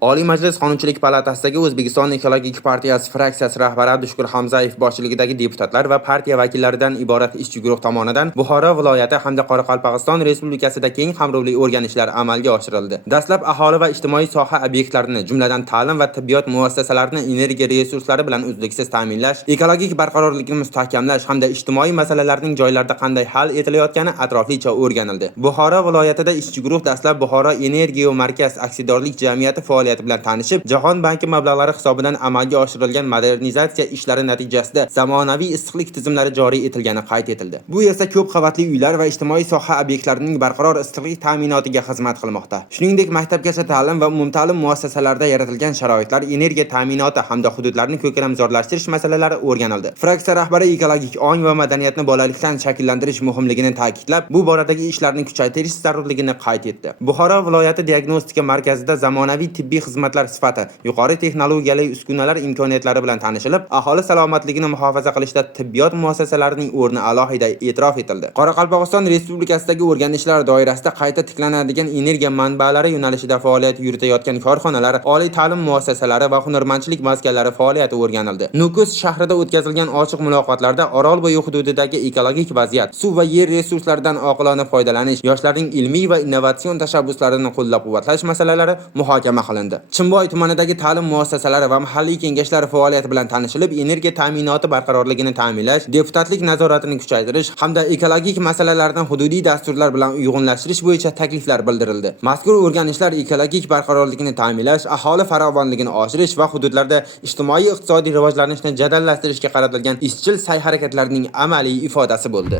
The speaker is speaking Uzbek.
Oliy Majlis Qonunchilik palatasidagi O'zbekiston Ekologik partiyasi fraksiyasi rahbari Abdushukur Hamzayev boshchiligidagi deputatlar va partiya vakillaridan iborat ishchi guruh tomonidan Buxoro viloyati hamda Qoraqalpog'iston Respublikasida keng qamrovli o'rganishlar amalga oshirildi. Dastlab aholi va ijtimoiy soha obyektlarini, jumladan ta'lim va tibbiyot muassasalarini energiya resurslari bilan uzluksiz ta'minlash, ekologik barqarorlikni mustahkamlash hamda ijtimoiy masalalarning joylarda qanday hal etilayotgani atroflicha o'rganildi. Buxoro viloyatida ishchi guruh dastlab Buxoro Energiya Markaz aksiyadorlik jamiyati faoliyati bilan tanishib, Jahon banki mablag'lari hisobidan amalga oshirilgan modernizatsiya ishlari natijasida zamonaviy issiqlik tizimlari joriy etilgani qayd etildi. Bu esa ko'p qavatli uylar va ijtimoiy soha obyektlarining barqaror issiqlik ta'minotiga xizmat qilmoqda. Shuningdek, maktabgacha ta'lim va umumta'lim muassasalarida yaratilgan sharoitlar, energiya ta'minoti hamda hududlarni ko'kalamzorlashtirish masalalari o'rganildi. Fraksiya rahbari ekologik ong va madaniyatni bolalikdan shakllantirish muhimligini ta'kidlab, bu boradagi ishlarni kuchaytirish zarurligini qayd etdi. Buxoro viloyati diagnostika markazida zamonaviy tibbiy xizmatlar sifati, yuqori texnologiyali uskunalar imkoniyatlari bilan tanishilib, aholi salomatligini muhofaza qilishda tibbiyot muassasalarining o'rni alohida e'tirof etildi. Qoraqalpog'iston Respublikasidagi o'rganishlar doirasida qayta tiklanadigan energiya manbalari yo'nalishida faoliyat yuritayotgan korxonalar, oliy ta'lim muassasalari va hunarmandchilik maskanlari faoliyati o'rganildi. Nukus shahrida o'tkazilgan ochiq muloqotlarda Orolbo'yi hududidagi ekologik vaziyat, suv va yer resurslaridan oqilona foydalanish, yoshlarning ilmiy va innovatsion tashabbuslarini qo'llab-quvvatlash masalalari muhokama qilindi. Chimboy tumanidagi ta'lim muassasalari va mahalliy kengashlar faoliyati bilan tanishilib, energiya ta'minoti barqarorligini ta'minlash, deputatlik nazoratini kuchaytirish hamda ekologik masalalarni hududiy dasturlar bilan uyg'unlashtirish bo'yicha takliflar bildirildi. Mazkur o'rganishlar ekologik barqarorlikni ta'minlash, aholi farovonligini oshirish va hududlarda ijtimoiy-iqtisodiy rivojlanishni jadallashtirishga qaratilgan izchil sa'y-harakatlarining amaliy ifodasi bo'ldi.